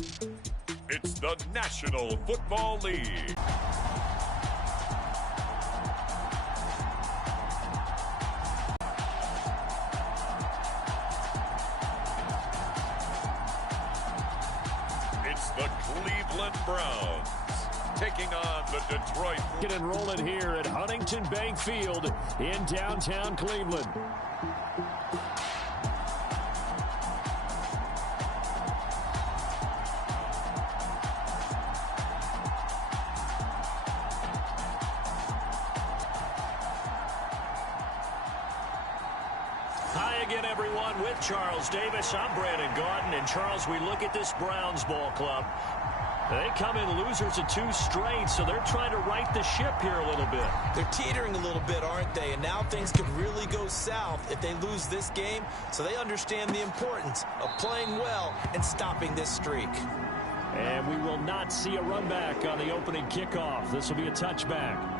It's the National Football League. It's the Cleveland Browns taking on the Detroit. Get and roll it here at Huntington Bank Field in downtown Cleveland. Hi again, everyone. With Charles Davis, I'm Brandon Gaudin. And Charles, we look at this Browns ball club. They come in losers of 2 straight, so they're trying to right the ship here a little bit. They're teetering a little bit, aren't they? And now things could really go south if they lose this game. So they understand the importance of playing well and stopping this streak. And we will not see a run back on the opening kickoff. This will be a touchback.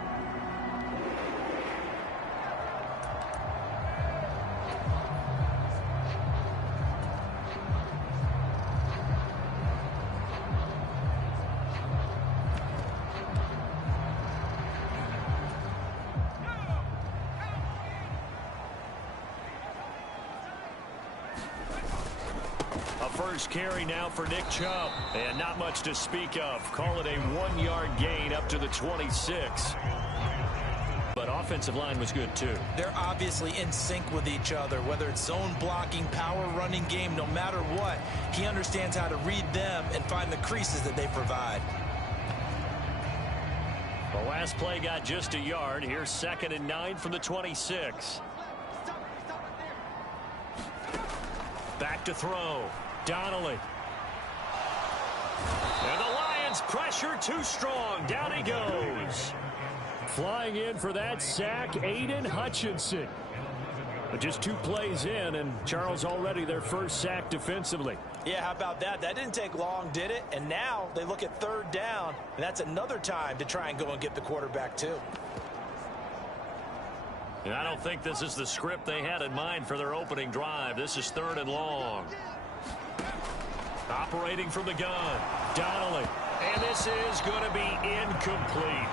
First carry now for Nick Chubb. And not much to speak of. Call it a 1-yard gain up to the 26. But offensive line was good, too. They're obviously in sync with each other, whether it's zone blocking, power running game, no matter what. He understands how to read them and find the creases that they provide. The last play got just a yard. Here's 2nd and 9 from the 26. Back to throw. Donnelly. And the Lions pressure too strong. Down he goes. Flying in for that sack, Aiden Hutchinson. But just 2 plays in, and Charles already their first sack defensively. Yeah, how about that? That didn't take long, did it? And now they look at 3rd down, and that's another time to try and go and get the quarterback too. And I don't think this is the script they had in mind for their opening drive. This is 3rd and long. Operating from the gun, Donnelly. And this is going to be incomplete.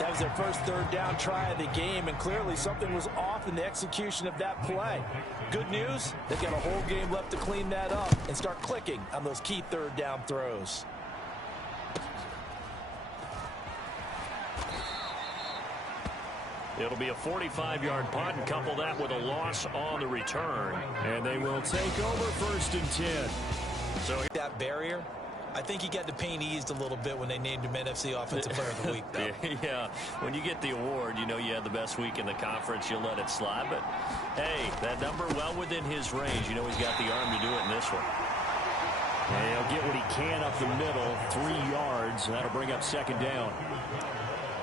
That was their first 3rd down try of the game, and clearly something was off in the execution of that play. Good news, they've got a whole game left to clean that up and start clicking on those key 3rd down throws. It'll be a 45-yard punt and couple that with a loss on the return. And they will take over 1st and 10. So that barrier, I think he got the pain eased a little bit when they named him NFC Offensive Player of the Week, though. Yeah, when you get the award, you know you had the best week in the conference. You'll let it slide. But, hey, that number well within his range. You know he's got the arm to do it in this one. And he'll get what he can up the middle, 3 yards. That'll bring up 2nd down.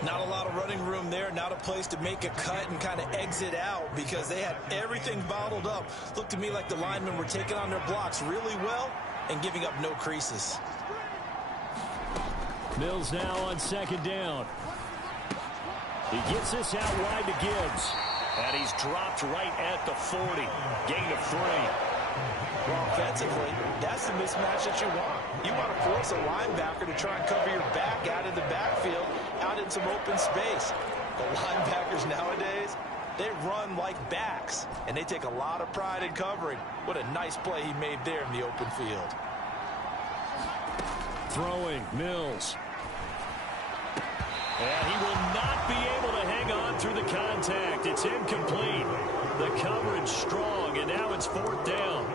Not a lot of running room there, not a place to make a cut and kind of exit out because they had everything bottled up. Looked to me like the linemen were taking on their blocks really well and giving up no creases. Mills now on 2nd down. He gets this out wide to Gibbs. And he's dropped right at the 40. Gain of 3. Well, offensively, that's the mismatch that you want. You want to force a linebacker to try and cover your back out in the backfield, out in some open space. The linebackers nowadays, they run like backs, and they take a lot of pride in covering. What a nice play he made there in the open field. Throwing, Mills. And he will not be able to hang on through the contact. It's incomplete. The coverage strong, and now it's 4th down.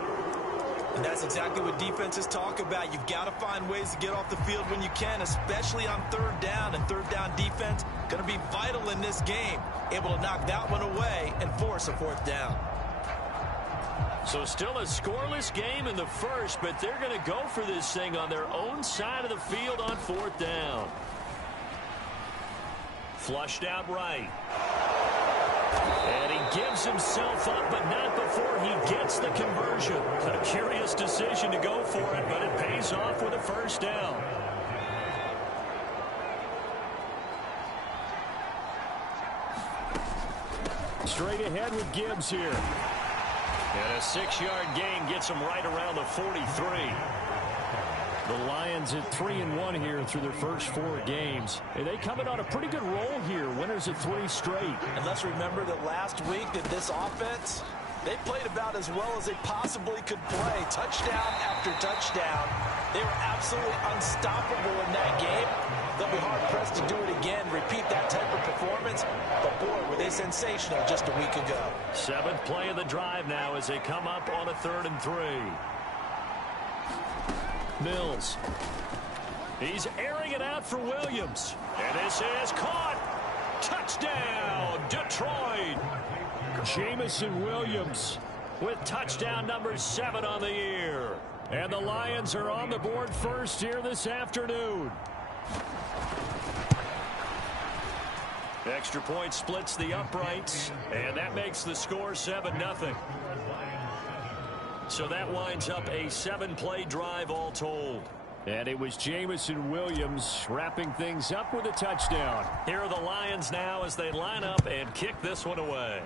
And that's exactly what defenses talk about. You've got to find ways to get off the field when you can, especially on 3rd down. And 3rd down defense going to be vital in this game. Able to knock that one away and force a 4th down. So still a scoreless game in the first, but they're going to go for this thing on their own side of the field on 4th down. Flushed out right. And he gives himself up, but not before he gets the conversion. A curious decision to go for it, but it pays off with a 1st down. Straight ahead with Gibbs here. And a 6-yard gain gets him right around the 43. The Lions at 3-1 here through their first 4 games. And they come in on a pretty good roll here. Winners of 3 straight. And let's remember that last week that this offense, they played about as well as they possibly could play. Touchdown after touchdown. They were absolutely unstoppable in that game. They'll be hard-pressed to do it again, repeat that type of performance. But, boy, were they sensational just a week ago. 7th play of the drive now as they come up on a 3rd and 3. Mills. He's airing it out for Williams. And this is caught. Touchdown, Detroit. Jamison Williams with touchdown number 7 on the year. And the Lions are on the board first here this afternoon. Extra point splits the uprights, and that makes the score 7-0. So that winds up a 7-play drive all told. And it was Jamison Williams wrapping things up with a touchdown. Here are the Lions now as they line up and kick this one away.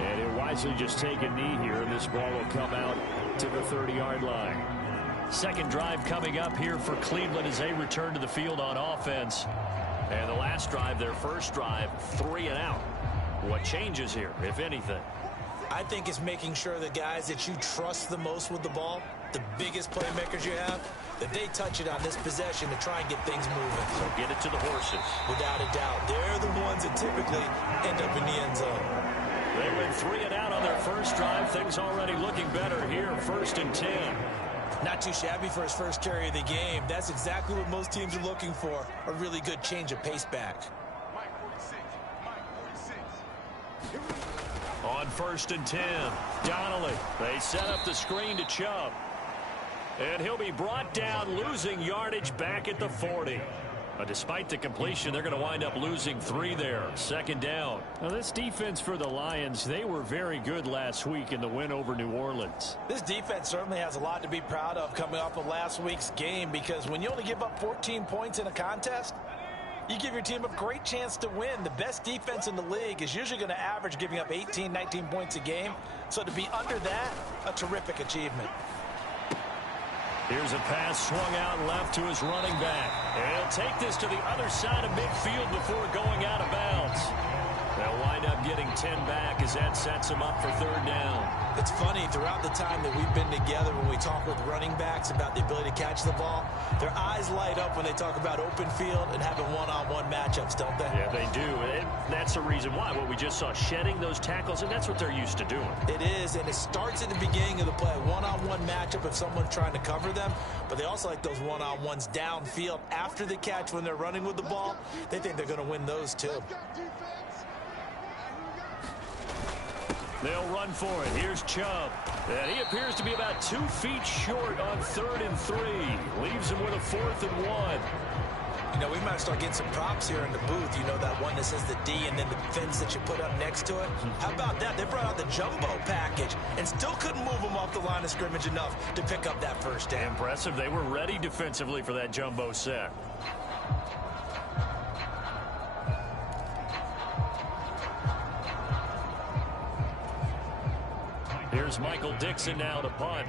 And he'll wisely just take a knee here, and this ball will come out to the 30-yard line. Second drive coming up here for Cleveland as they return to the field on offense. And the last drive, their first drive, 3 and out. What changes here, if anything? I think it's making sure the guys that you trust the most with the ball, the biggest playmakers you have, that they touch it on this possession to try and get things moving. So get it to the horses. Without a doubt. They're the ones that typically end up in the end zone. They went 3 and out on their first drive. Things already looking better here. 1st and 10. Not too shabby for his first carry of the game. That's exactly what most teams are looking for. A really good change of pace back. On 1st and 10, Donnelly. They set up the screen to Chubb. And he'll be brought down, losing yardage back at the 40. Despite the completion, they're going to wind up losing 3 there. 2nd down. Now, this defense for the Lions, they were very good last week in the win over New Orleans. This defense certainly has a lot to be proud of coming off of last week's game, because when you only give up 14 points in a contest, you give your team a great chance to win. The best defense in the league is usually going to average giving up 18, 19 points a game. So to be under that, a terrific achievement. Here's a pass swung out left to his running back. And he'll take this to the other side of midfield before going out of bounds. They'll wind up getting 10 back as that sets him up for 3rd down. It's funny, throughout the time that we've been together, when we talk with running backs about the ability to catch the ball, their eyes light up when they talk about open field and having one-on-one matchups, don't they? Yeah, they do. And that's the reason why. What we just saw, shedding those tackles, and that's what they're used to doing. It is, and it starts at the beginning of the play. One-on-one matchup if someone's trying to cover them, but they also like those one-on-ones downfield after the catch when they're running with the ball. They think they're going to win those too. They'll run for it. Here's Chubb. And he appears to be about 2 feet short on 3rd and 3. Leaves him with a 4th and 1. You know, we might start getting some props here in the booth. You know, that one that says the D and then the fence that you put up next to it. How about that? They brought out the jumbo package and still couldn't move them off the line of scrimmage enough to pick up that first down. Impressive. They were ready defensively for that jumbo sack. Here's Michael Dixon now to punt.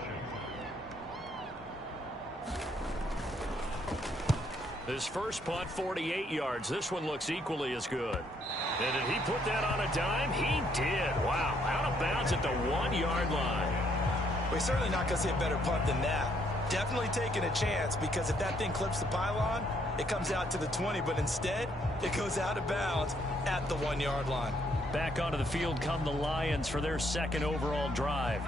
His first punt, 48 yards. This one looks equally as good. And did he put that on a dime? He did. Wow. Out of bounds at the 1-yard line. We're certainly not going to see a better punt than that. Definitely taking a chance, because if that thing clips the pylon, it comes out to the 20, but instead, it goes out of bounds at the 1-yard line. Back onto the field come the Lions for their 2nd overall drive.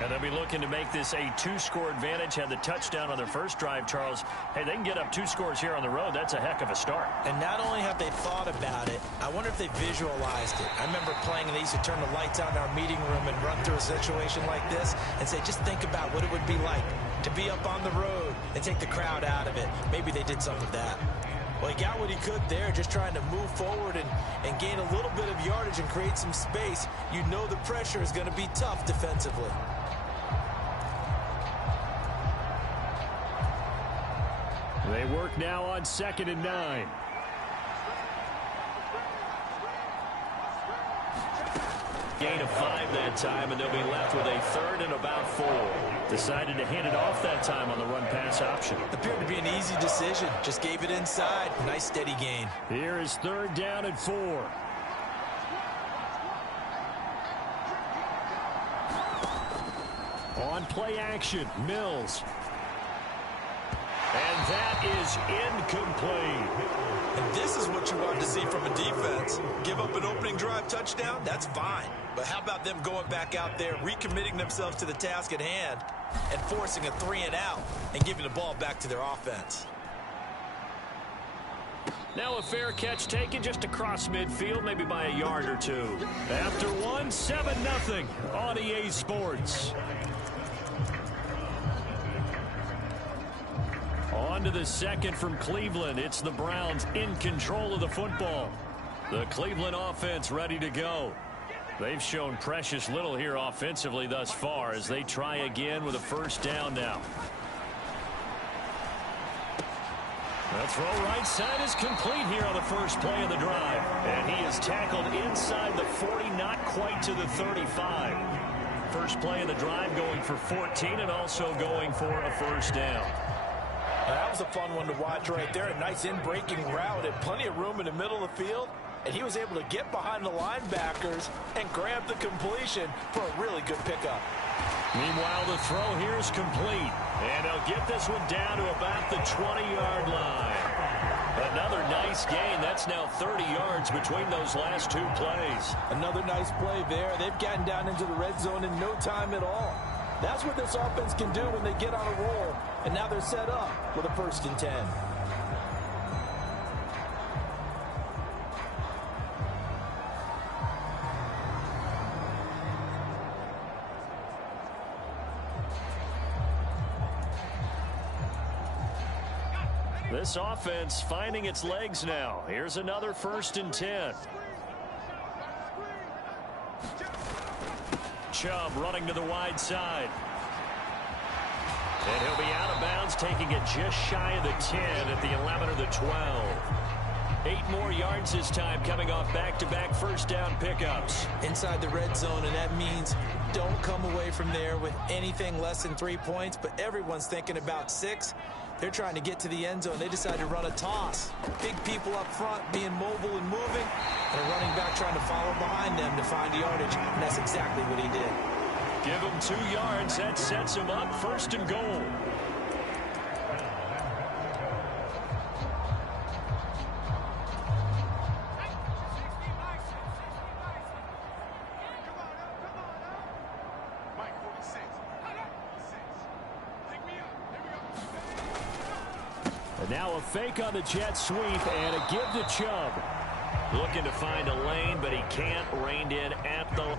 And they'll be looking to make this a 2-score advantage. Had the touchdown on their first drive, Charles. Hey, they can get up 2 scores here on the road. That's a heck of a start. And not only have they thought about it, I wonder if they visualized it. I remember playing, and they used to turn the lights out in our meeting room and run through a situation like this and say, just think about what it would be like to be up on the road and take the crowd out of it. Maybe they did some of that. Well, he got what he could there, just trying to move forward and gain a little bit of yardage and create some space. You know the pressure is going to be tough defensively. They work now on 2nd and 9. gain of 5 that time, and they'll be left with a 3rd and about 4. Decided to hand it off that time on the run-pass option. Appeared to be an easy decision. Just gave it inside. Nice steady gain. Here is 3rd down and 4. On play action, Mills. And that is incomplete. And this is what you want to see from a defense. Give up an opening drive touchdown, that's fine. But how about them going back out there, recommitting themselves to the task at hand, and forcing a 3-and-out and giving the ball back to their offense. Now a fair catch taken just across midfield, maybe by a yard or 2. After one, 7-0 on EA Sports. On to the second from Cleveland. It's the Browns in control of the football. The Cleveland offense ready to go. They've shown precious little here offensively thus far as they try again with a 1st down now. The throw right side is complete here on the first play of the drive. And he is tackled inside the 40, not quite to the 35. First play of the drive going for 14 and also going for a 1st down. That was a fun one to watch right there. A nice in-breaking route and plenty of room in the middle of the field. And he was able to get behind the linebackers and grab the completion for a really good pickup. Meanwhile, the throw here is complete. And they'll get this one down to about the 20-yard line. Another nice gain. That's now 30 yards between those last 2 plays. Another nice play there. They've gotten down into the red zone in no time at all. That's what this offense can do when they get on a roll. And now they're set up with a 1st and 10. This offense finding its legs now. Here's another 1st and 10. Chubb running to the wide side. And he'll be out of bounds, taking it just shy of the 10 at the 11 or the 12. 8 more yards this time, coming off back-to-back 1st down pickups. Inside the red zone, and that means don't come away from there with anything less than 3 points, but everyone's thinking about 6. They're trying to get to the end zone. They decided to run a toss. Big people up front being mobile and moving, and a running back trying to follow behind them to find yardage, and that's exactly what he did. Give him 2 yards. That sets him up 1st and goal. And now a fake on the jet sweep and a give to Chubb. Looking to find a lane, but he can't. Reined in at the...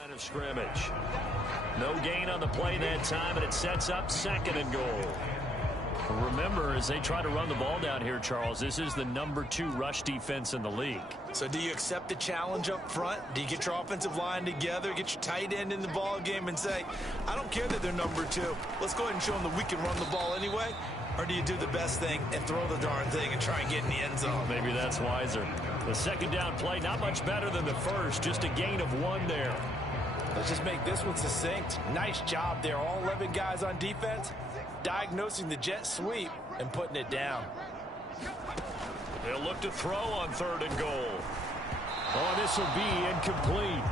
Line of scrimmage. No gain on the play that time, and it sets up 2nd and goal. Remember, as they try to run the ball down here, Charles, this is the #2 rush defense in the league. So do you accept the challenge up front? Do you get your offensive line together, get your tight end in the ball game and say, I don't care that they're #2. Let's go ahead and show them that we can run the ball anyway? Or do you do the best thing and throw the darn thing and try and get in the end zone? Maybe that's wiser. The second down play, not much better than the first, just a gain of 1 there. Let's just make this one succinct. Nice job there. All 11 guys on defense diagnosing the jet sweep and putting it down. They'll look to throw on 3rd and goal. Oh, this will be incomplete.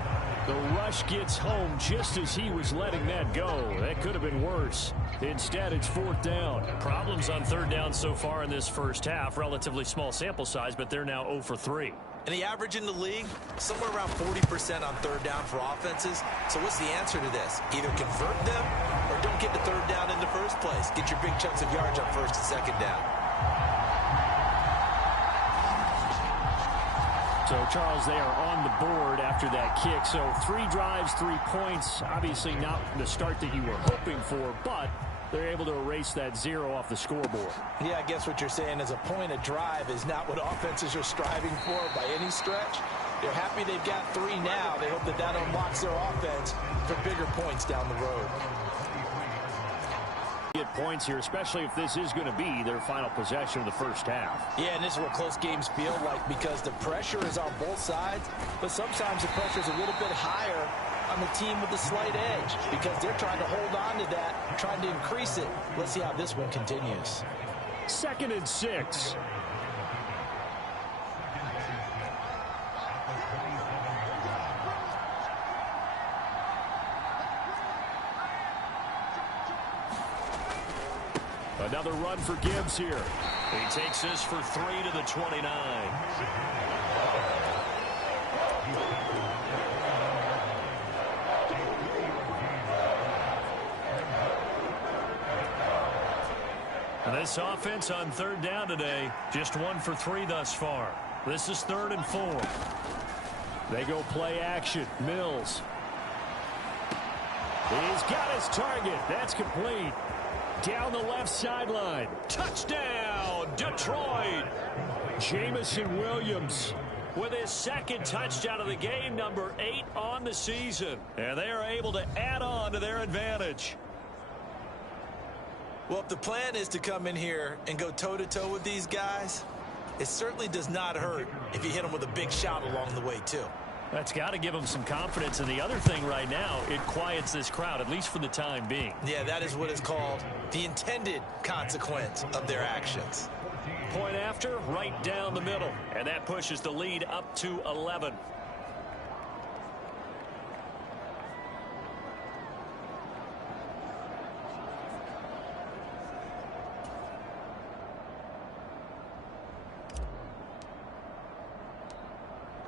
The rush gets home just as he was letting that go. That could have been worse. Instead, it's 4th down. Problems on 3rd down so far in this first half. Relatively small sample size, but they're now 0 for 3. And the average in the league, somewhere around 40% on 3rd down for offenses. So what's the answer to this? Either convert them or don't get to 3rd down in the first place. Get your big chunks of yards on 1st and 2nd down. So, Charles, they are on the board after that kick. So 3 drives, 3 points. Obviously not the start that you were hoping for, but they're able to erase that 0 off the scoreboard. Yeah, I guess what you're saying is a point a drive is not what offenses are striving for by any stretch. They're happy they've got 3 now. They hope that that unlocks their offense for bigger points down the road. Get points here, especially if this is going to be their final possession of the first half. Yeah, and this is what close games feel like because the pressure is on both sides, but sometimes the pressure is a little bit higher on the team with the slight edge because they're trying to hold on to that, trying to increase it. Let's see how this one continues. 2nd and 6. Another run for Gibbs here. He takes this for 3 to the 29. This offense on 3rd down today, just 1 for 3 thus far. This is 3rd and 4. They go play action. Mills. He's got his target. That's complete. Down the left sideline. Touchdown, Detroit. Jamison Williams with his 2nd touchdown of the game, #8 on the season. And they are able to add on to their advantage. Well, if the plan is to come in here and go toe-to-toe with these guys, it certainly does not hurt if you hit them with a big shout along the way, too. That's got to give them some confidence. And the other thing right now, it quiets this crowd, at least for the time being. Yeah, that is what is called the intended consequence of their actions. Point after, right down the middle. And that pushes the lead up to 11.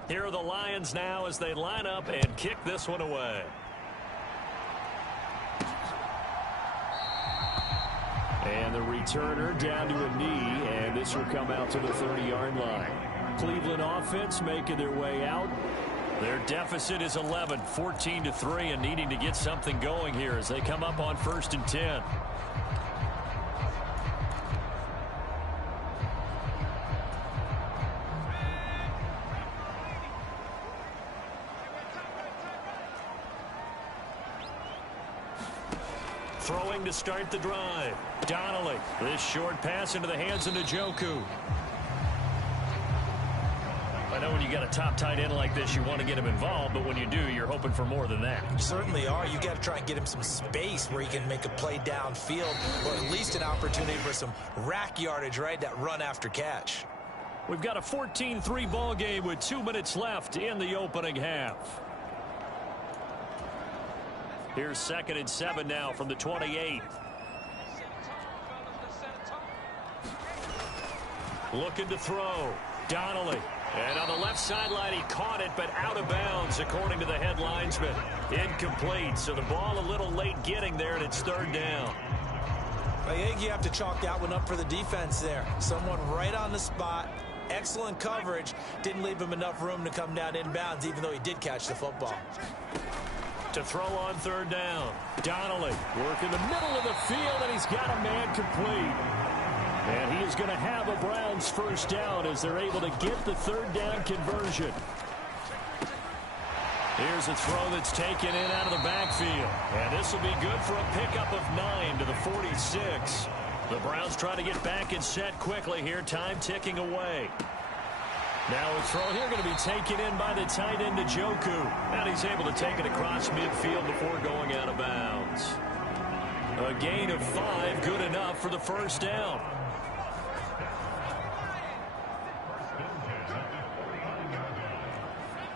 Here are the Lions now as they line up and kick this one away. And the returner down to a knee, and this will come out to the 30-yard line. Cleveland offense making their way out. Their deficit is 11, 14-3, and needing to get something going here as they come up on 1st and 10. Throwing to start the drive. Donnelly. This short pass into the hands of Njoku. I know when you got a top tight end like this, you want to get him involved, but when you do, you're hoping for more than that. You certainly are. You got to try and get him some space where he can make a play downfield, or at least an opportunity for some rack yardage, right? That run after catch. We've got a 14-3 ball game with 2 minutes left in the opening half. Here's 2nd and 7 now from the 28. Looking to throw. Donnelly. And on the left sideline, he caught it, but out of bounds, according to the head linesman. Incomplete. So the ball a little late getting there, and it's 3rd down. I think you have to chalk that one up for the defense there. Someone right on the spot. Excellent coverage. Didn't leave him enough room to come down inbounds, even though he did catch the football. To throw on 3rd down. Donnelly working the middle of the field, and he's got a man complete. And he is going to have a Browns first down as they're able to get the third down conversion. Here's a throw that's taken in out of the backfield. And this will be good for a pickup of 9 to the 46. The Browns try to get back and set quickly here. Time ticking away. Now a throw here going to be taken in by the tight end, Njoku. And he's able to take it across midfield before going out of bounds. A gain of 5, good enough for the first down.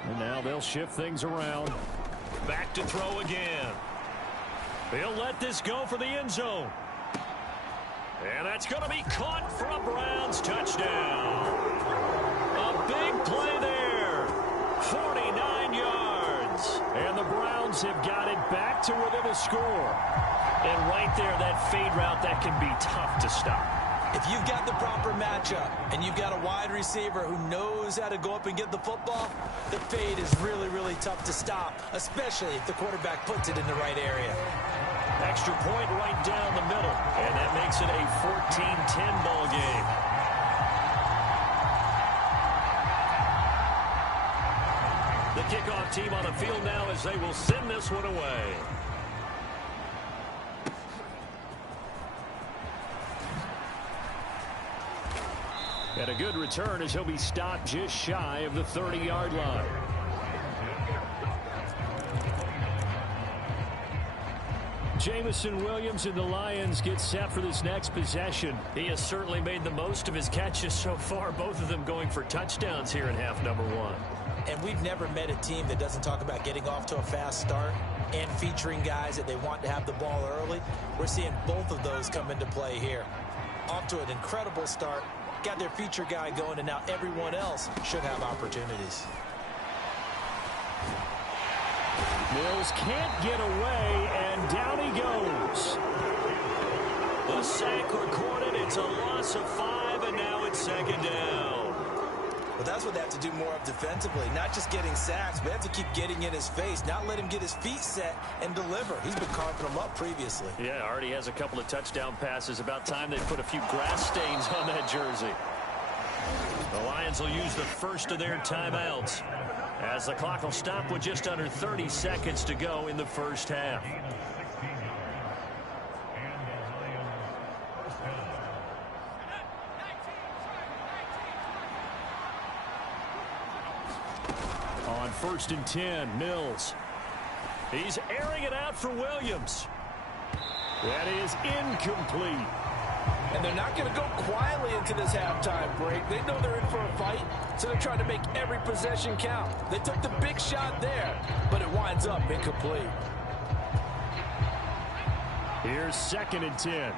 And now they'll shift things around. Back to throw again. He'll let this go for the end zone. And that's going to be caught for a Browns touchdown. A big play there. 49 yards. And the Browns have got it back to within a score. And right there, that fade route, that can be tough to stop. If you've got the proper matchup and you've got a wide receiver who knows how to go up and get the football, the fade is really, really tough to stop, especially if the quarterback puts it in the right area. Extra point right down the middle, and that makes it a 14-10 ball game. The kickoff team on the field now as they will send this one away. And a good return as he'll be stopped just shy of the 30-yard line. Jamison Williams and the Lions get set for this next possession. He has certainly made the most of his catches so far, both of them going for touchdowns here in half number 1. And we've never met a team that doesn't talk about getting off to a fast start and featuring guys that they want to have the ball early. We're seeing both of those come into play here. Off to an incredible start, got their feature guy going, and now everyone else should have opportunities. Mills can't get away, and down he goes. The sack recorded. It's a loss of 5, and now it's second down. Well, that's what they have to do more of defensively, not just getting sacks, but they have to keep getting in his face, not let him get his feet set and deliver. He's been carving them up previously. Yeah, already has a couple of touchdown passes. About time they put a few grass stains on that jersey. The Lions will use the first of their timeouts as the clock will stop with just under 30 seconds to go in the first half. On 1st and 10, Mills. He's airing it out for Williams. That is incomplete. And they're not going to go quietly into this halftime break. They know they're in for a fight, so they're trying to make every possession count. They took the big shot there, but it winds up incomplete. Here's 2nd and 10.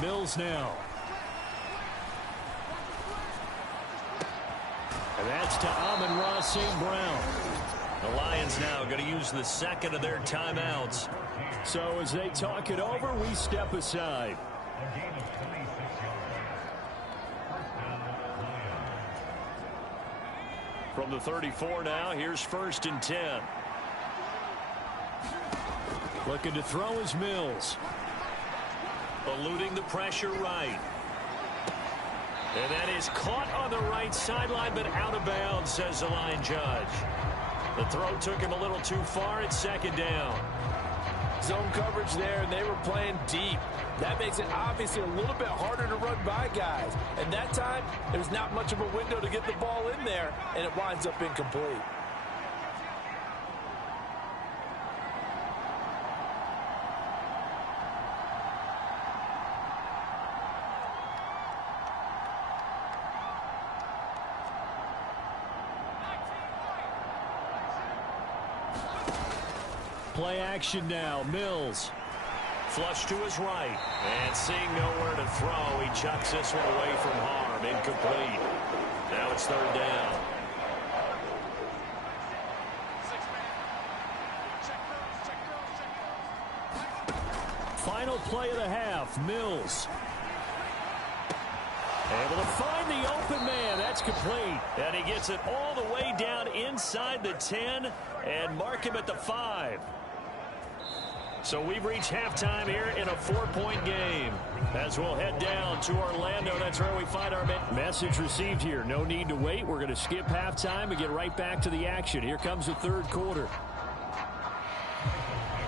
Mills now. And that's to Amon-Ra St. Brown. The Lions now going to use the second of their timeouts. So as they talk it over, we step aside. From the 34 now, here's 1st and 10. Looking to throw is Mills. Eluding the pressure right. And that is caught on the right sideline, but out of bounds, says the line judge. The throw took him a little too far. It's 2nd down. Zone coverage there, and they were playing deep. That makes it obviously a little bit harder to run by guys. And that time, there's not much of a window to get the ball in there, and it winds up incomplete. Play action now. Mills. Flush to his right. And seeing nowhere to throw, he chucks this one away from harm. Incomplete. Now it's 3rd down. Final play of the half. Mills. Able to find the open man. That's complete. And he gets it all the way down inside the 10 and mark him at the 5. So we've reached halftime here in a 4-point game. As we'll head down to Orlando, that's where we find our message received here. No need to wait. We're going to skip halftime and get right back to the action. Here comes the third quarter.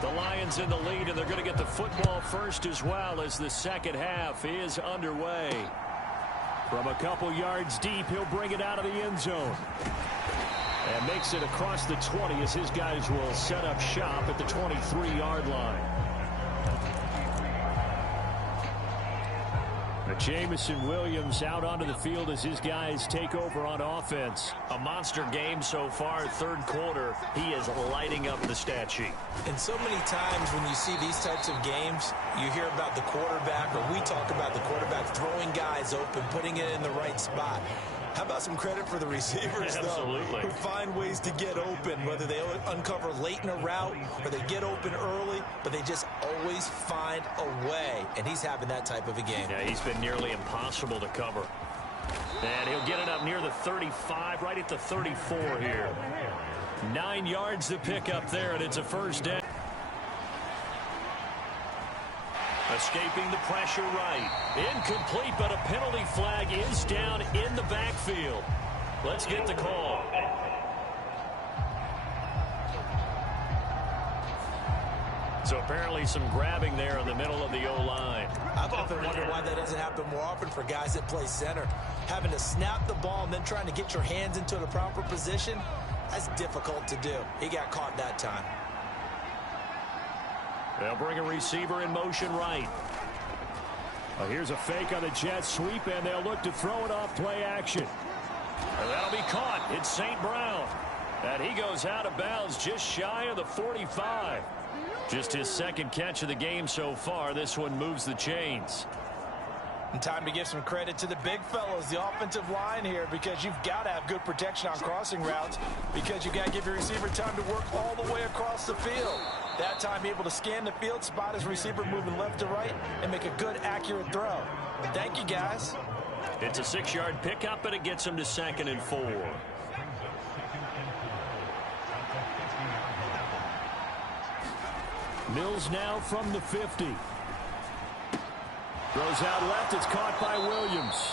The Lions in the lead, and they're going to get the football first as well as the second half is underway. From a couple yards deep, he'll bring it out of the end zone. And makes it across the 20 as his guys will set up shop at the 23-yard line. Jamison Williams out onto the field as his guys take over on offense. A monster game so far, third quarter. He is lighting up the stat sheet. And so many times when you see these types of games, you hear about the quarterback, or we talk about the quarterback throwing guys open, putting it in the right spot. How about some credit for the receivers, though, who find ways to get open, whether they uncover late in a route or they get open early, but they just always find a way, and he's having that type of a game. Yeah, he's been nearly impossible to cover. And he'll get it up near the 35, right at the 34 here. 9 yards to pick up there, and it's a first down. Escaping the pressure right. Incomplete, but a penalty flag is down in the backfield. Let's get the call. So apparently some grabbing there in the middle of the O-line. I've often wondered why that doesn't happen more often for guys that play center. Having to snap the ball and then trying to get your hands into the proper position, that's difficult to do. He got caught that time. They'll bring a receiver in motion right. Well, here's a fake on the jet sweep, and they'll look to throw it off play action. And that'll be caught. It's St. Brown. And he goes out of bounds just shy of the 45. Just his second catch of the game so far. This one moves the chains. And time to give some credit to the big fellows, the offensive line here, because you've got to have good protection on crossing routes, because you've got to give your receiver time to work all the way across the field. That time able to scan the field, spot his receiver moving left to right, and make a good, accurate throw. Thank you, guys. It's a 6-yard pickup, and it gets him to 2nd and 4. Mills now from the 50. Throws out left. It's caught by Williams.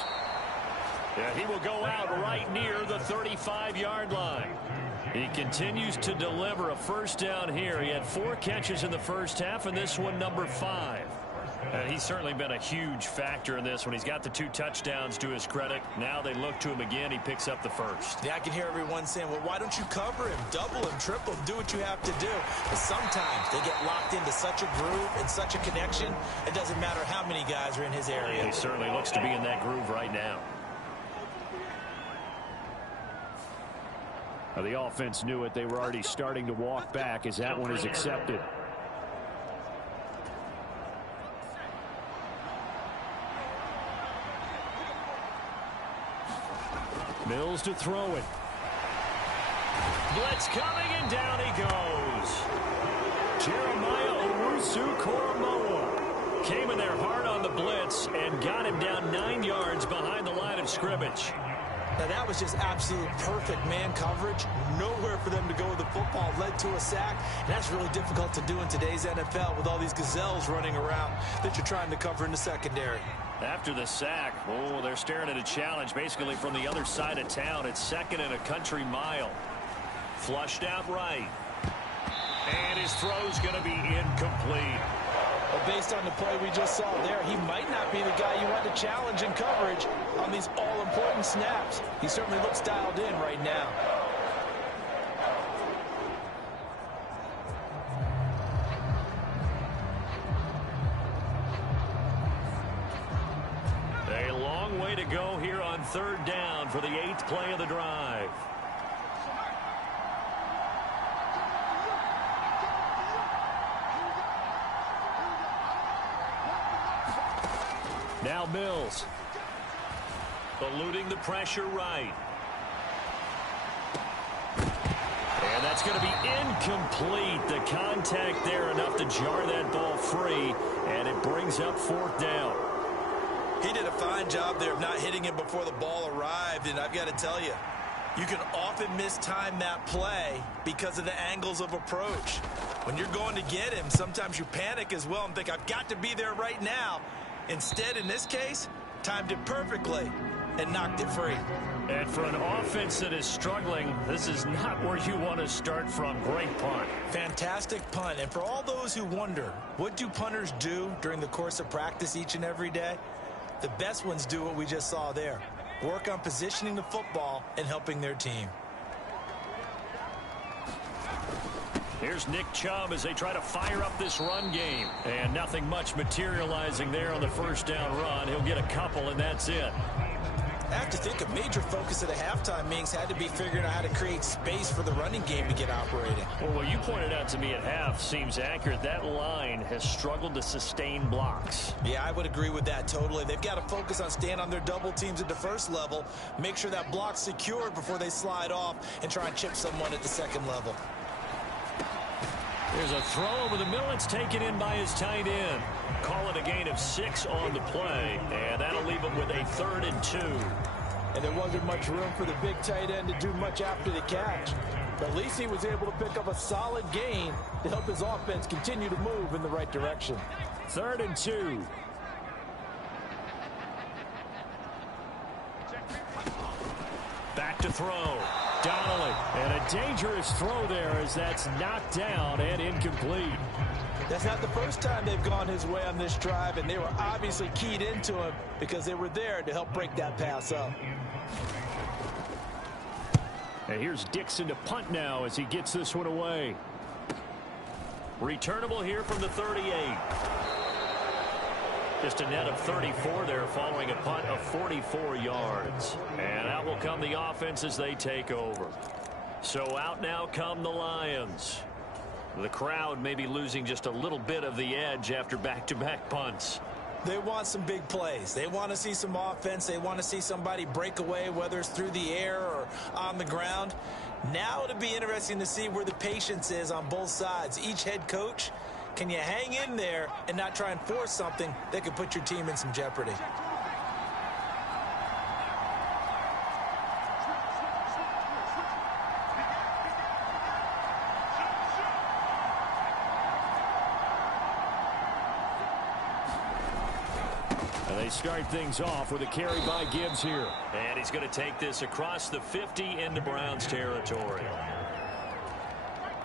Yeah, he will go out right near the 35-yard line. He continues to deliver a first down here. He had 4 catches in the first half, and this one number 5. And he's certainly been a huge factor in this one. He's got the 2 touchdowns to his credit. Now they look to him again. He picks up the first. Yeah, I can hear everyone saying, well, why don't you cover him, double him, triple him, do what you have to do. But sometimes they get locked into such a groove and such a connection, it doesn't matter how many guys are in his area. He certainly looks to be in that groove right now. Now, the offense knew it. They were already starting to walk back as that one is accepted. Mills to throw it. Blitz coming, and down he goes. Jeremiah Owusu-Koramoah came in there hard on the blitz and got him down 9 yards behind the line of scrimmage. Now, that was just absolute perfect man coverage. Nowhere for them to go with the football. Led to a sack. And that's really difficult to do in today's NFL with all these gazelles running around that you're trying to cover in the secondary. After the sack, oh, they're staring at a challenge basically from the other side of town. It's 2nd and a country mile. Flushed out right. And his throw's going to be incomplete. But based on the play we just saw there, he might not be the guy you want to challenge in coverage on these all-important snaps. He certainly looks dialed in right now. A long way to go here on 3rd down for the 8th play of the drive. Now Mills. Eluding the pressure right. And that's going to be incomplete. The contact there enough to jar that ball free. And it brings up 4th down. He did a fine job there of not hitting him before the ball arrived. And I've got to tell you, You can often mistime that play because of the angles of approach. When you're going to get him, sometimes you panic as well and think, I've got to be there right now. Instead, in this case, timed it perfectly and knocked it free. And for an offense that is struggling, this is not where you want to start from. Great punt. Fantastic punt. And for all those who wonder, what do punters do during the course of practice each and every day? The best ones do what we just saw there. Work on positioning the football and helping their team. Here's Nick Chubb as they try to fire up this run game. And nothing much materializing there on the first down run. He'll get a couple, and that's it. I have to think a major focus at the halftime meetings had to be figuring out how to create space for the running game to get operating. Well, what you pointed out to me at half seems accurate. That line has struggled to sustain blocks. Yeah, I would agree with that totally. They've got to focus on staying on their double teams at the first level, make sure that block's secured before they slide off and try and chip someone at the second level. There's a throw over the middle. It's taken in by his tight end. Call it a gain of 6 on the play, and that'll leave him with a 3rd and 2. And there wasn't much room for the big tight end to do much after the catch. But at least he was able to pick up a solid gain to help his offense continue to move in the right direction. 3rd and 2. Back to throw. Donnelly. And a dangerous throw there as that's knocked down and incomplete. That's not the first time they've gone his way on this drive, and they were obviously keyed into him because they were there to help break that pass up. And here's Dixon to punt now as he gets this one away. Returnable here from the 38. Just a net of 34 there following a punt of 44 yards. And out will come the offense as they take over. So out now come the Lions. The crowd may be losing just a little bit of the edge after back-to-back punts. They want some big plays. They want to see some offense. They want to see somebody break away, whether it's through the air or on the ground. Now it'll be interesting to see where the patience is on both sides. Each head coach, can you hang in there and not try and force something that could put your team in some jeopardy? They start things off with a carry by Gibbs here. And he's going to take this across the 50 into Browns territory.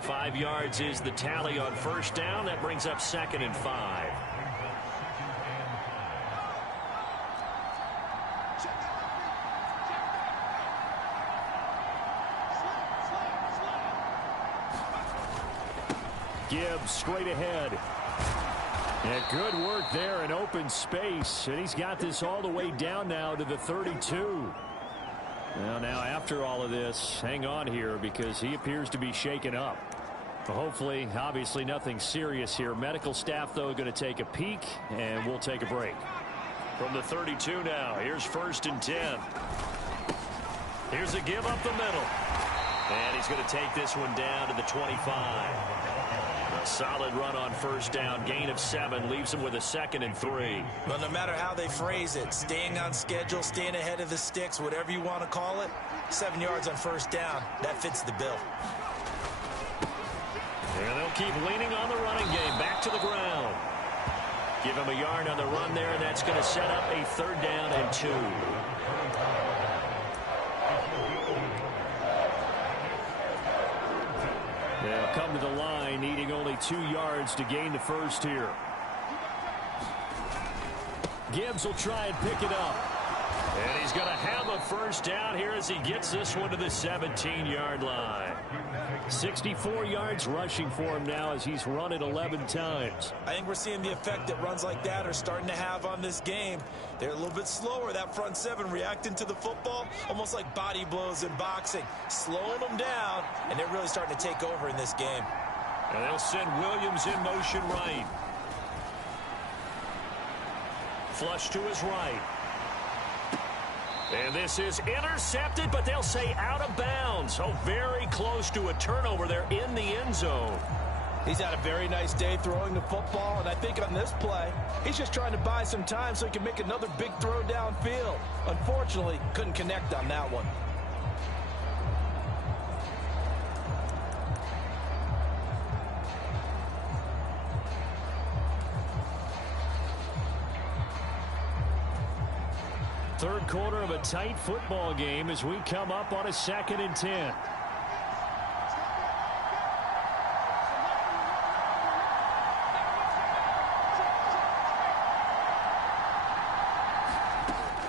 5 yards is the tally on first down. That brings up 2nd and 5. Gibbs straight ahead. Yeah, good work there in open space, and he's got this all the way down now to the 32. Well, now after all of this, hang on here because he appears to be shaken up. Hopefully, obviously nothing serious here. Medical staff, though, going to take a peek, and we'll take a break. From the 32 now, here's 1st and 10. Here's a give up the middle. And he's going to take this one down to the 25. A solid run on first down. Gain of 7 leaves him with a 2nd and 3. Well, no matter how they phrase it, staying on schedule, staying ahead of the sticks, whatever you want to call it, 7 yards on first down, that fits the bill. And they'll keep leaning on the running game. Back to the ground. Give him a yard on the run there, and that's going to set up a 3rd down and 2. They'll come to the line, needing only 2 yards to gain the first here. Gibbs will try and pick it up. And he's going to have a first down here as he gets this one to the 17-yard line. 64 yards rushing for him now as he's run it 11 times. I think we're seeing the effect that runs like that are starting to have on this game. They're a little bit slower, that front 7 reacting to the football, almost like body blows in boxing, slowing them down, and they're really starting to take over in this game. And they'll send Williams in motion right. Flush to his right. And this is intercepted, but they'll say out of bounds. Oh, very close to a turnover there in the end zone. He's had a very nice day throwing the football, and I think on this play, he's just trying to buy some time so he can make another big throw downfield. Unfortunately, couldn't connect on that one. quarter of a tight football game as we come up on a 2nd and 10.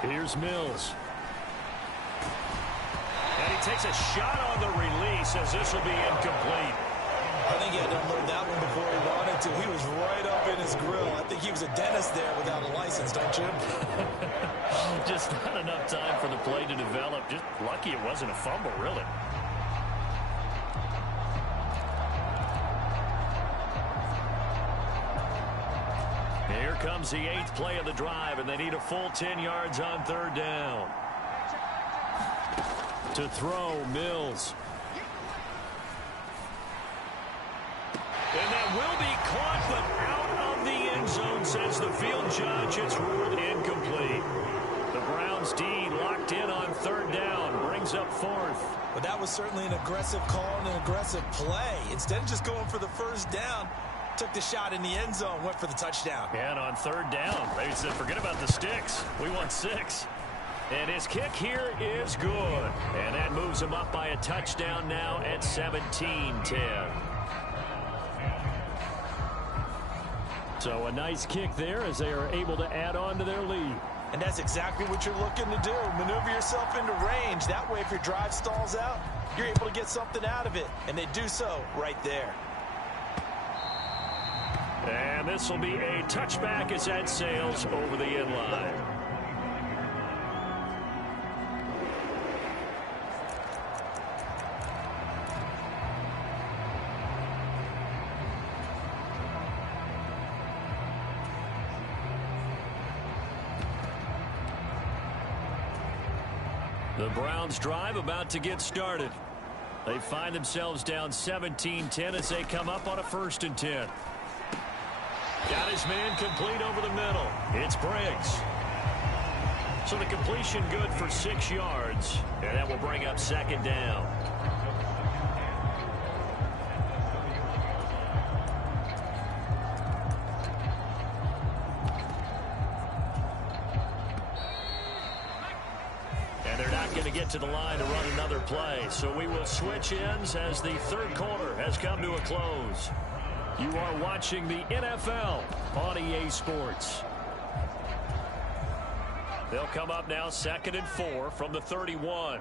Here's Mills. And he takes a shot on the release as this will be incomplete. I think he had to unload that one before he wanted to. He was right up in his grill. I think he was a dentist there without a license, don't you? Just not enough time for the play to develop. Just lucky it wasn't a fumble, really. Here comes the 8th play of the drive, and they need a full 10 yards on 3rd down. To throw, Mills. And that will be caught, but out of the end zone, says the field judge. It's ruled incomplete. The Browns D locked in on 3rd down, brings up 4th. But that was certainly an aggressive call and an aggressive play. Instead of just going for the 1st down, took the shot in the end zone, went for the touchdown. And on 3rd down, they said, forget about the sticks. We want 6. And his kick here is good. And that moves him up by a touchdown now at 17-10. So a nice kick there as they are able to add on to their lead. And that's exactly what you're looking to do. Maneuver yourself into range. That way, if your drive stalls out, you're able to get something out of it. And they do so right there. And this will be a touchback as that sails over the end line. The Browns drive about to get started. They find themselves down 17-10 as they come up on a 1st and 10. Got his man complete over the middle. It's Briggs. So the completion good for 6 yards. And that will bring up 2nd down. And they're not going to get to the line to run another play. So we will switch ends as the 3rd quarter has come to a close. You are watching the NFL on EA Sports. They'll come up now 2nd and 4 from the 31.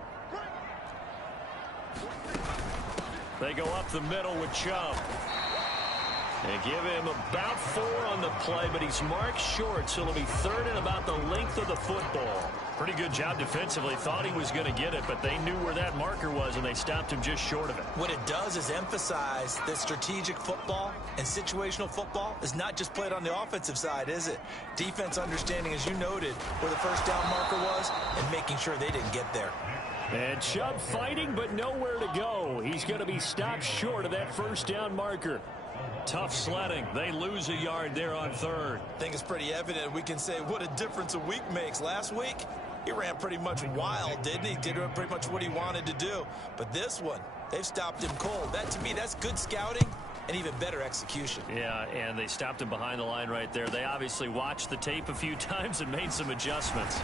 They go up the middle with Chubb. They give him about 4 on the play, but he's marked short, so it'll be 3rd and about the length of the football. Pretty good job defensively. Thought he was going to get it, but they knew where that marker was, and they stopped him just short of it. What it does is emphasize that strategic football and situational football is not just played on the offensive side, is it? Defense understanding, as you noted, where the 1st down marker was and making sure they didn't get there. And Chubb fighting, but nowhere to go. He's going to be stopped short of that 1st down marker. Tough sledding. They lose a yard there on 3rd. I think it's pretty evident. We can say what a difference a week makes. Last week, he ran pretty much wild, didn't he? Did pretty much what he wanted to do. But this one, they've stopped him cold. That, to me, that's good scouting and even better execution. Yeah, and they stopped him behind the line right there. They obviously watched the tape a few times and made some adjustments.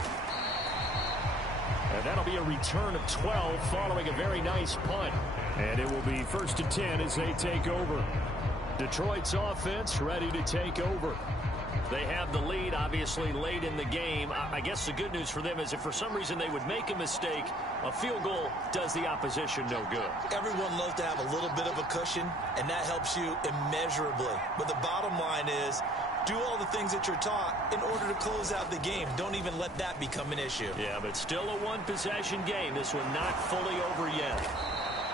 And that'll be a return of 12 following a very nice punt. And it will be 1st and 10 as they take over. Detroit's offense ready to take over. They have the lead, obviously, late in the game. I guess the good news for them is if for some reason they would make a mistake, a field goal does the opposition no good. Everyone loves to have a little bit of a cushion, and that helps you immeasurably. But the bottom line is, do all the things that you're taught in order to close out the game. Don't even let that become an issue. Yeah, but still a one-possession game. This one not fully over yet.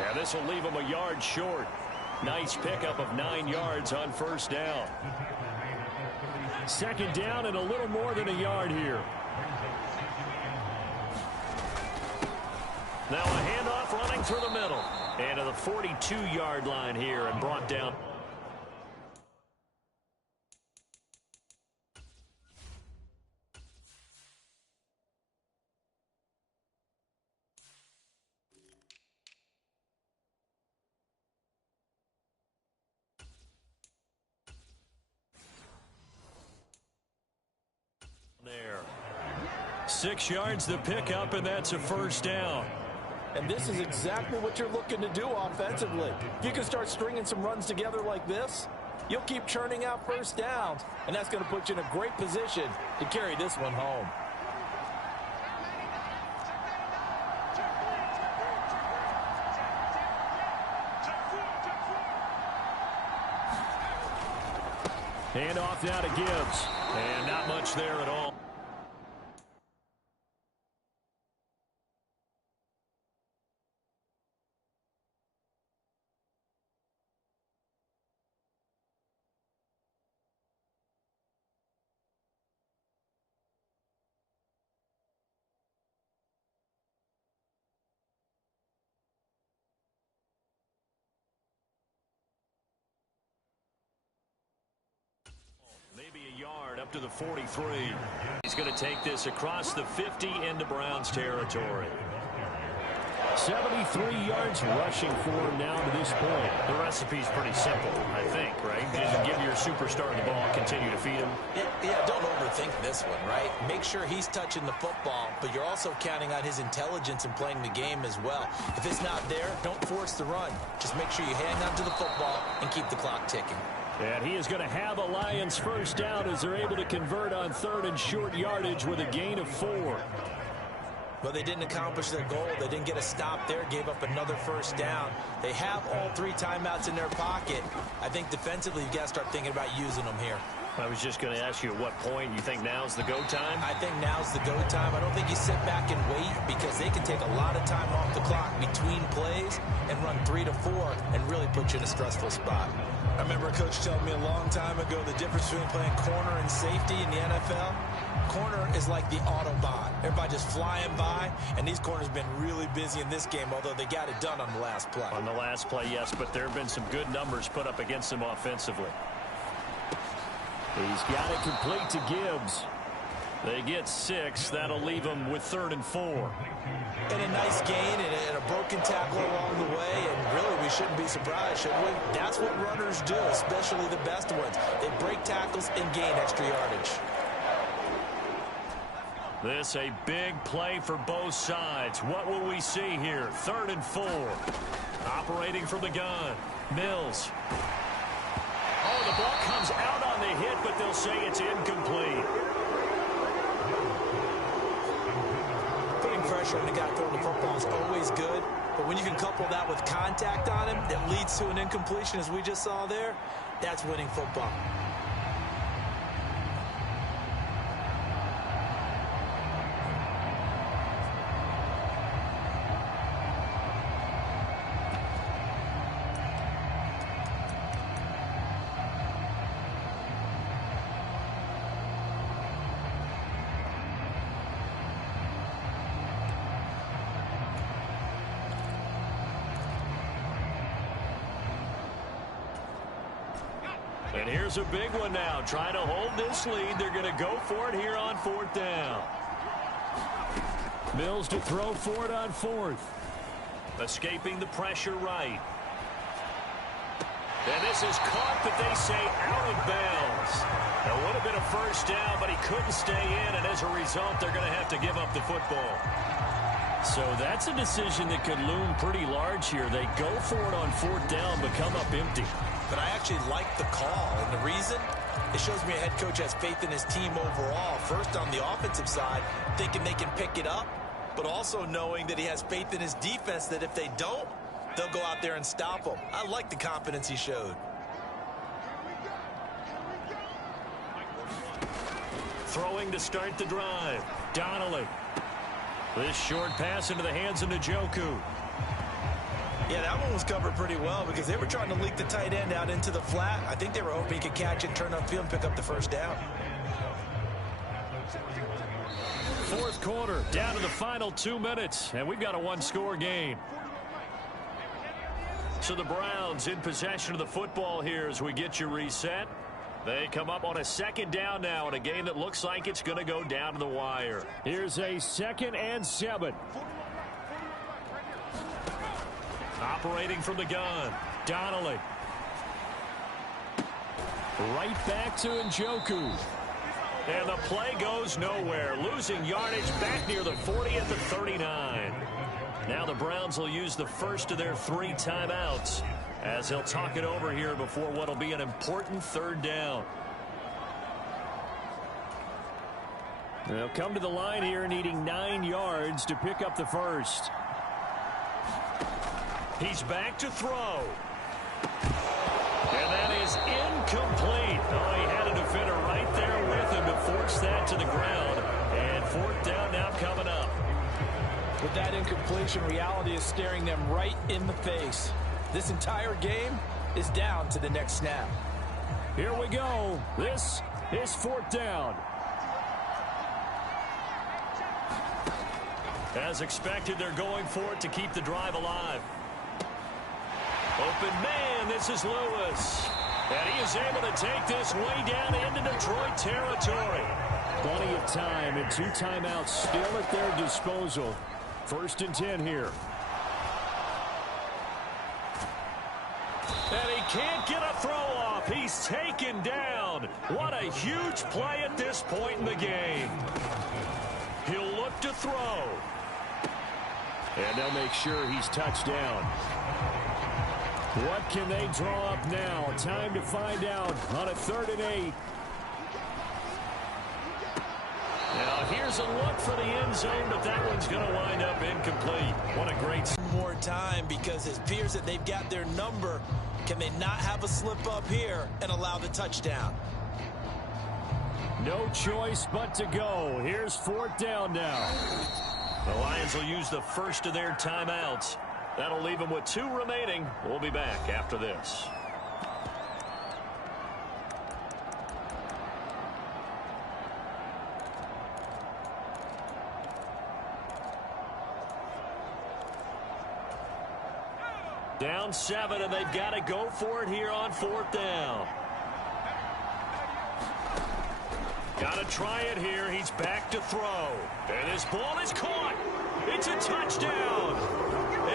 Yeah, this will leave them a yard short. Nice pickup of 9 yards on 1st down. 2nd down and a little more than a yard here. Now a handoff running through the middle. And to the 42-yard line here and brought down. 6 yards to pick up, and that's a first down. And this is exactly what you're looking to do offensively. If you can start stringing some runs together like this, you'll keep churning out first downs, and that's going to put you in a great position to carry this one home. Hand off now to Gibbs. And not much there at all. Maybe a yard up to the 43. He's going to take this across the 50 into Browns territory. 73 yards rushing for him now to this point. The recipe's pretty simple, I think, right? Just give your superstar the ball, continue to feed him. Yeah, don't overthink this one, right? Make sure he's touching the football, but you're also counting on his intelligence in playing the game as well. If it's not there, don't force the run. Just make sure you hang on to the football and keep the clock ticking. And he is going to have a Lions first down as they're able to convert on 3rd and short yardage with a gain of 4. Well, they didn't accomplish their goal. They didn't get a stop there, gave up another first down. They have all 3 timeouts in their pocket. I think defensively, you've got to start thinking about using them here. I was just going to ask you at what point you think now's the go time? I think now's the go time. I don't think you sit back and wait because they can take a lot of time off the clock between plays and run 3 to 4 and really put you in a stressful spot. I remember a coach telling me a long time ago the difference between playing corner and safety in the NFL. Corner is like the Autobahn. Everybody just flying by, and these corners have been really busy in this game, although they got it done on the last play. On the last play, yes, but there have been some good numbers put up against them offensively. He's got it complete to Gibbs. They get 6. That'll leave them with 3rd and 4. And a nice gain and a broken tackle along the way, and really we shouldn't be surprised, should we? That's what runners do, especially the best ones. They break tackles and gain extra yardage. This a big play for both sides. What will we see here? 3rd and 4. Operating from the gun. Mills. Oh, the ball comes out on the hit, but they'll say it's incomplete. Putting pressure on the guy throwing the football is always good, but when you can couple that with contact on him that leads to an incompletion, as we just saw there, that's winning football. And here's a big one now. Trying to hold this lead. They're going to go for it here on 4th down. Mills to throw for it on 4th. Escaping the pressure right. And this is caught, but they say out of bounds. That would have been a first down, but he couldn't stay in, and as a result, they're going to have to give up the football. So that's a decision that could loom pretty large here. They go for it on 4th down, but come up empty. But I actually like the call, and the reason? It shows me a head coach has faith in his team overall. First, on the offensive side, thinking they can pick it up, but also knowing that he has faith in his defense that if they don't, they'll go out there and stop them. I like the confidence he showed. Throwing to start the drive. Donnelly. This short pass into the hands of Njoku. Yeah, that one was covered pretty well because they were trying to leak the tight end out into the flat. I think they were hoping he could catch it, turn upfield, and pick up the first down. 4th quarter, down to the final 2 minutes, and we've got a 1-score game. So the Browns in possession of the football here as we get you reset. They come up on a 2nd down now in a game that looks like it's going to go down to the wire. Here's a 2nd and 7. Operating from the gun, Donnelly. Right back to Njoku. And the play goes nowhere. Losing yardage back near the 40 at the 39. Now the Browns will use the first of their 3 timeouts as they'll talk it over here before what will be an important 3rd down. They'll come to the line here needing 9 yards to pick up the first. He's back to throw. And that is incomplete. Oh, he had a defender right there with him to force that to the ground. And 4th down now coming up. With that incompletion, reality is staring them right in the face. This entire game is down to the next snap. Here we go. This is 4th down. As expected, they're going for it to keep the drive alive. Open man, this is Lewis. And he is able to take this way down into Detroit territory. Plenty of time and 2 timeouts still at their disposal. 1st and 10 here. And he can't get a throw off. He's taken down. What a huge play at this point in the game. He'll look to throw. And they'll make sure he's touched down. What can they draw up now? Time to find out on a 3rd and 8. Now here's a look for the end zone, but that one's going to wind up incomplete. What a great... More time because it appears that they've got their number. Can they not have a slip up here and allow the touchdown? No choice but to go. Here's 4th down now. The Lions will use the first of their timeouts. That'll leave them with 2 remaining. We'll be back after this. Down 7, and they've got to go for it here on 4th down. Got to try it here. He's back to throw. And this ball is caught. It's a touchdown.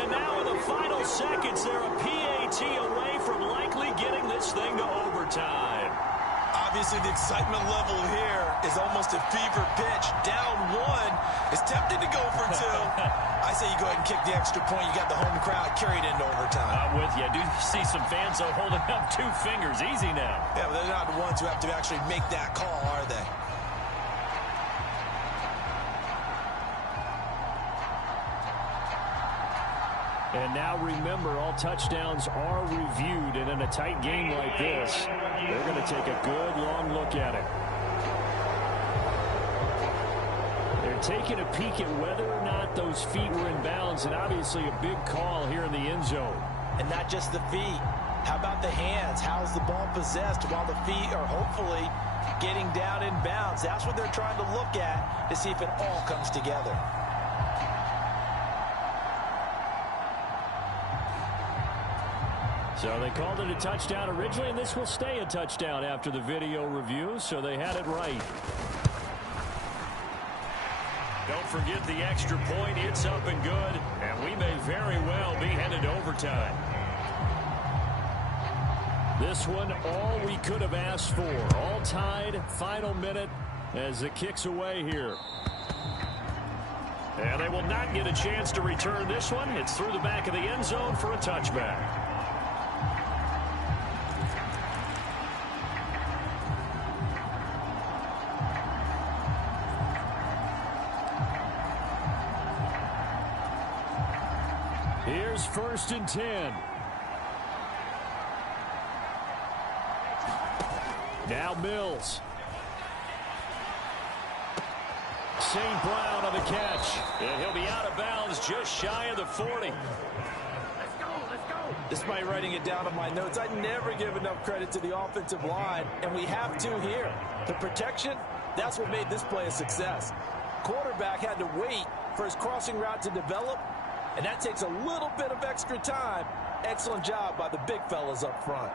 And now in the final seconds, they're a PAT away from likely getting this thing to overtime. Obviously, the excitement level here is almost a fever pitch. Down 1. It's tempting to go for 2. I say you go ahead and kick the extra point. You got the home crowd carried into overtime. I'm with you. I do see some fans though holding up 2 fingers. Easy now. Yeah, but they're not the ones who have to actually make that call, are they? And now remember, all touchdowns are reviewed, and in a tight game like this, they're going to take a good long look at it. They're taking a peek at whether or not those feet were in bounds, and obviously a big call here in the end zone. And not just the feet. How about the hands? How's the ball possessed while the feet are hopefully getting down in bounds? That's what they're trying to look at to see if it all comes together. So they called it a touchdown originally, and this will stay a touchdown after the video review, so they had it right. Don't forget the extra point. It's up and good, and we may very well be headed to overtime. This one, all we could have asked for. All tied, final minute as it kicks away here. And they will not get a chance to return this one. It's through the back of the end zone for a touchback. Here's 1st and 10. Now Mills. St. Brown on the catch. And he'll be out of bounds just shy of the 40. Despite writing it down on my notes, I never give enough credit to the offensive line, and we have to here. The protection, that's what made this play a success. Quarterback had to wait for his crossing route to develop, and that takes a little bit of extra time. Excellent job by the big fellas up front.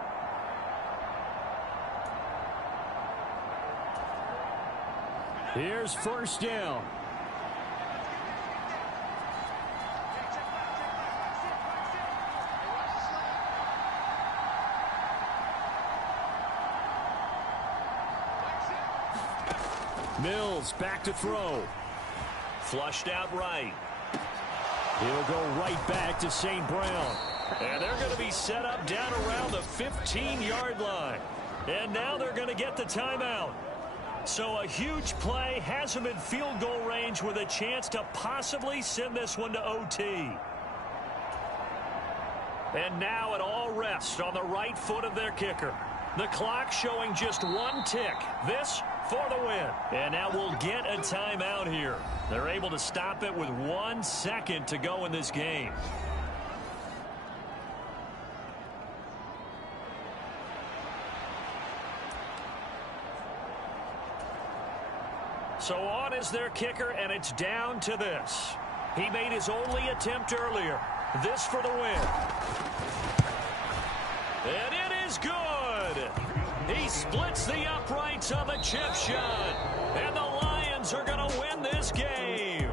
Here's 1st down. Mills back to throw. Flushed out right. He'll go right back to St. Brown. And they're going to be set up down around the 15-yard line. And now they're going to get the timeout. So a huge play has them in field goal range with a chance to possibly send this one to OT. And now it all rests on the right foot of their kicker. The clock showing just one tick. This for the win. And now we'll get a timeout here. They're able to stop it with 1 second to go in this game. So on is their kicker, and it's down to this. He made his only attempt earlier. This for the win. And it is good. He splits the uprights on the chip shot. And the Lions are going to win this game.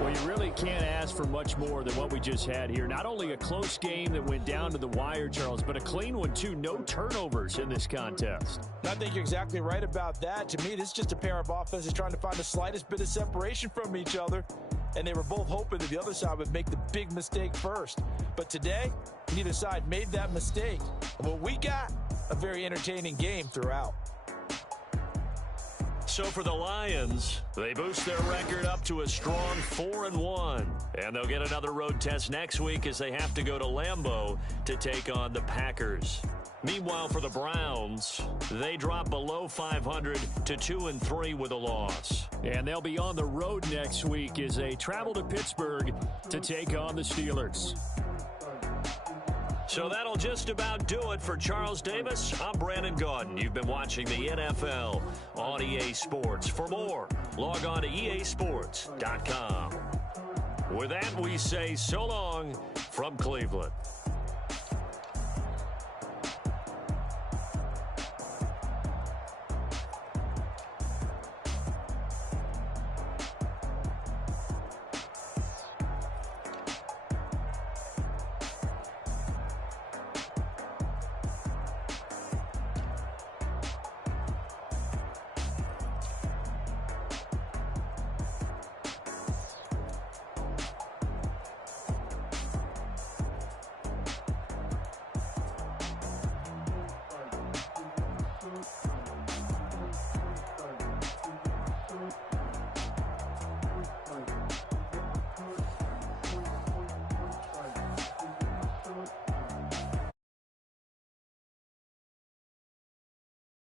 Well, you really can't ask for much more than what we just had here. Not only a close game that went down to the wire, Charles, but a clean one, too. No turnovers in this contest. I think you're exactly right about that. To me, this is just a pair of offenses trying to find the slightest bit of separation from each other. And they were both hoping that the other side would make the big mistake first. But today, neither side made that mistake. And what we got, a very entertaining game throughout. So for the Lions, they boost their record up to a strong 4-1. And they'll get another road test next week as they have to go to Lambeau to take on the Packers. Meanwhile, for the Browns, they drop below 500 to 2-3 with a loss. And they'll be on the road next week as they travel to Pittsburgh to take on the Steelers. So that'll just about do it for Charles Davis. I'm Brandon Gaudin. You've been watching the NFL on EA Sports. For more, log on to easports.com. With that, we say so long from Cleveland.